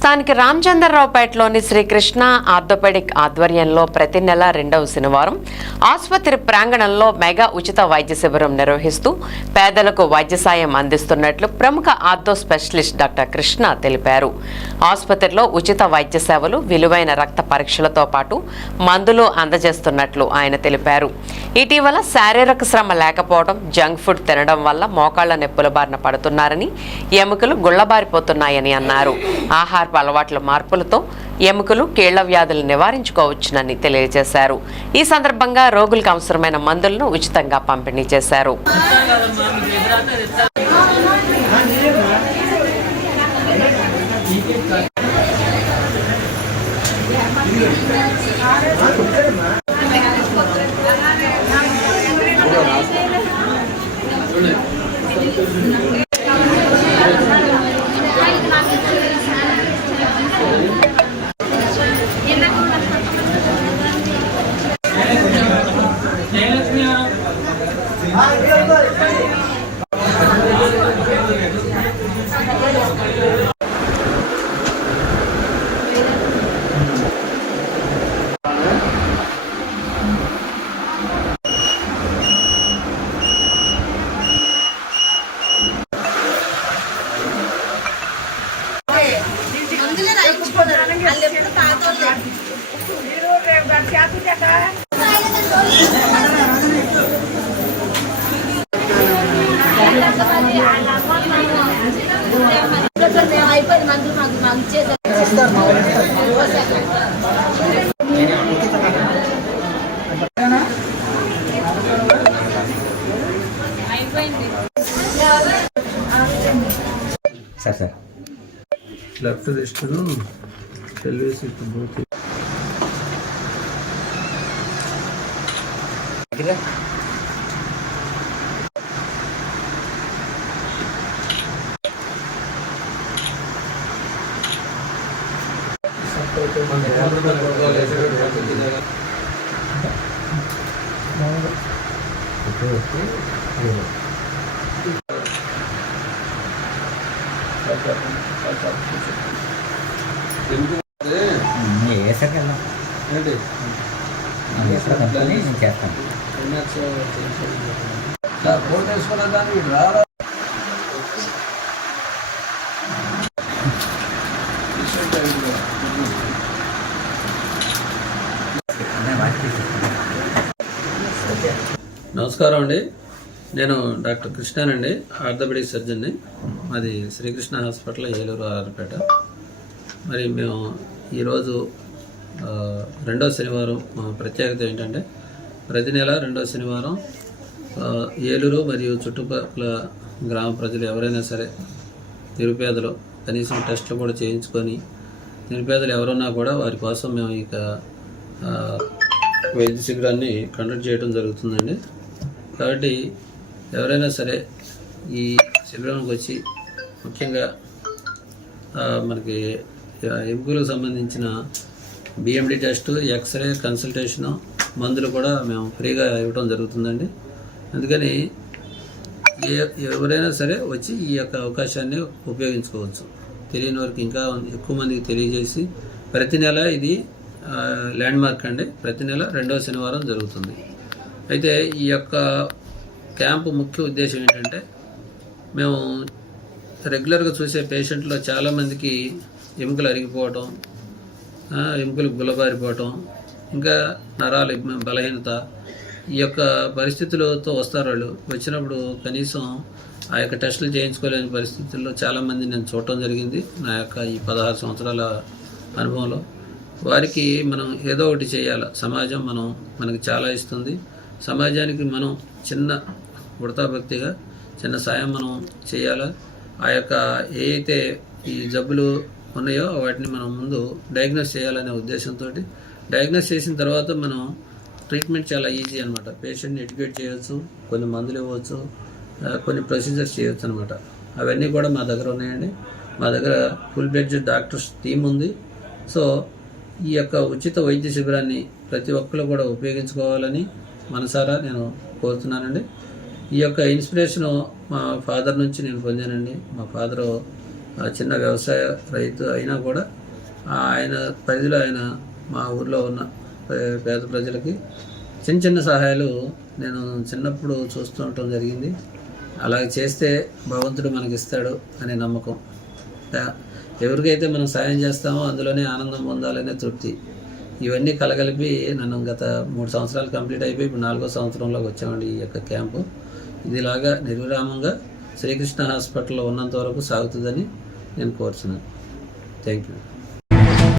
స్థానిక రామచంద్రరావుపేటలోని శ్రీకృష్ణ ఆర్థోపెడిక్ ఆధ్వర్యంలో ప్రతి నెల 2వ శనివారం ఆసుపత్రి ప్రాంగణంలో మెగా ఉచిత వైద్య శిబిరం నిర్వహిస్తూ పేదలకు వైద్య సాయం అందిస్తున్నట్లు ప్రముఖ ఆర్థో స్పెషలిస్ట్ డాక్టర్ కృష్ణ తెలిపారు. ఆసుపత్రిలో ఉచిత వైద్య సేవలు, విలువైన రక్త పరీక్షలతో పాటు మందులు అందజేస్తున్నట్లు ఆయన తెలిపారు. ఇటీవల శారీరక శ్రమ లేకపోవడం, జంక్ ఫుడ్ తినడం వల్ల మోకాళ్ల నొప్పుల బారిన పడుతున్నారని, ఎముకలు గుళ్లబారిపోతున్నాయని అన్నారు. ఆహారపు అలవాట్ల మార్పులతో ఎముకలు, కీళ్ల వ్యాధులు నివారించుకోవచ్చునని తెలియజేశారు. ఈ సందర్భంగా రోగులకు అవసరమైన మందులను ఉచితంగా పంపిణీ చేశారు. Sir left wrist pelvis both నమస్కారం అండి. నేను డాక్టర్ కృష్ణానండి, ఆర్థోపెడిక్ సర్జన్ని. మాది శ్రీకృష్ణ హాస్పిటల్, ఏలూరు ఆరుపేట. మరి మేము ఈరోజు 2వ శనివారం ప్రత్యేకత ఏంటంటే, ప్రతి నెల 2వ శనివారం ఏలూరు మరియు చుట్టుపక్కల గ్రామ ప్రజలు ఎవరైనా సరే నిరుపేదలు కనీసం టెస్టులు కూడా చేయించుకొని, నిరుపేదలు ఎవరున్నా కూడా వారి కోసం మేము ఇక వైద్య శిబిరాన్ని కండక్ట్ చేయడం జరుగుతుందండి. కాబట్టి ఎవరైనా సరే ఈ శిబిరానికి వచ్చి, ముఖ్యంగా మనకి ఎముకలకు సంబంధించిన బిఎండి టెస్టు, ఎక్స్రే, కన్సల్టేషను, మందులు కూడా మేము ఫ్రీగా ఇవ్వడం జరుగుతుందండి. అందుకని ఎవరైనా సరే వచ్చి ఈ యొక్క అవకాశాన్ని ఉపయోగించుకోవచ్చు. తెలియని వారికి ఇంకా ఎక్కువ మందికి తెలియజేసి, ప్రతి నెల ఇది ల్యాండ్మార్క్ అండి. ప్రతి నెల 2వ శనివారం జరుగుతుంది. అయితే ఈ యొక్క క్యాంపు ముఖ్య ఉద్దేశం ఏంటంటే, మేము రెగ్యులర్గా చూసే పేషెంట్లో చాలామందికి ఎముకలు అరిగిపోవటం, ఎముకలు గుల్లబారిపోవటం, ఇంకా నరాల బలహీనత, ఈ యొక్క పరిస్థితులతో వస్తారు. వాళ్ళు వచ్చినప్పుడు కనీసం ఆ యొక్క టెస్టులు చేయించుకోలేని పరిస్థితుల్లో చాలామంది నేను చూడటం జరిగింది నా యొక్క ఈ 16 సంవత్సరాల అనుభవంలో. వారికి మనం ఏదో ఒకటి చేయాలి. సమాజం మనకి చాలా ఇస్తుంది. సమాజానికి మనం చిన్న ఉడతాభక్తిగా చిన్న సాయం మనం చేయాలి. ఆ యొక్క ఏ అయితే ఈ జబ్బులు ఉన్నాయో వాటిని మనం ముందు డయాగ్నోస్ చేయాలనే ఉద్దేశంతో, డయాగ్నోస్ చేసిన తర్వాత మనం ట్రీట్మెంట్ చాలా ఈజీ అనమాట. పేషెంట్ని ఎడ్యుకేట్ చేయవచ్చు, కొన్ని మందులు ఇవ్వచ్చు, కొన్ని ప్రొసీజర్స్ చేయవచ్చు అనమాట. అవన్నీ కూడా మా దగ్గర ఉన్నాయండి. మా దగ్గర ఫుల్ ఫ్లెడ్జ్డ్ డాక్టర్స్ టీమ్ ఉంది. సో ఈ యొక్క ఉచిత వైద్య శిబిరాన్ని ప్రతి ఒక్కరు కూడా ఉపయోగించుకోవాలని మనసారా నేను కోరుతున్నానండి. ఈ యొక్క ఇన్స్పిరేషను మా ఫాదర్ నుంచి నేను పొందానండి. మా ఫాదరు చిన్న వ్యవసాయ రైతు అయినా కూడా ఆయన పరిధిలో ఆయన మా ఊర్లో ఉన్న పేద ప్రజలకి చిన్న చిన్న సహాయాలు నేను చిన్నప్పుడు చూస్తూ ఉండటం జరిగింది. అలాగ చేస్తే భగవంతుడు మనకిస్తాడు అనే నమ్మకం. ఎవరికైతే మనం సాయం చేస్తామో అందులోనే ఆనందం పొందాలనే తృప్తి, ఇవన్నీ కలగలిపి నన్ను గత 3 సంవత్సరాలు కంప్లీట్ అయిపోయి ఇప్పుడు 4వ సంవత్సరంలోకి వచ్చామండి. ఈ యొక్క క్యాంపు ఇదిలాగా నిర్విరామంగా శ్రీకృష్ణ హాస్పిటల్లో ఉన్నంత వరకు సాగుతుందని నేను కోరుతున్నాను. Thank you.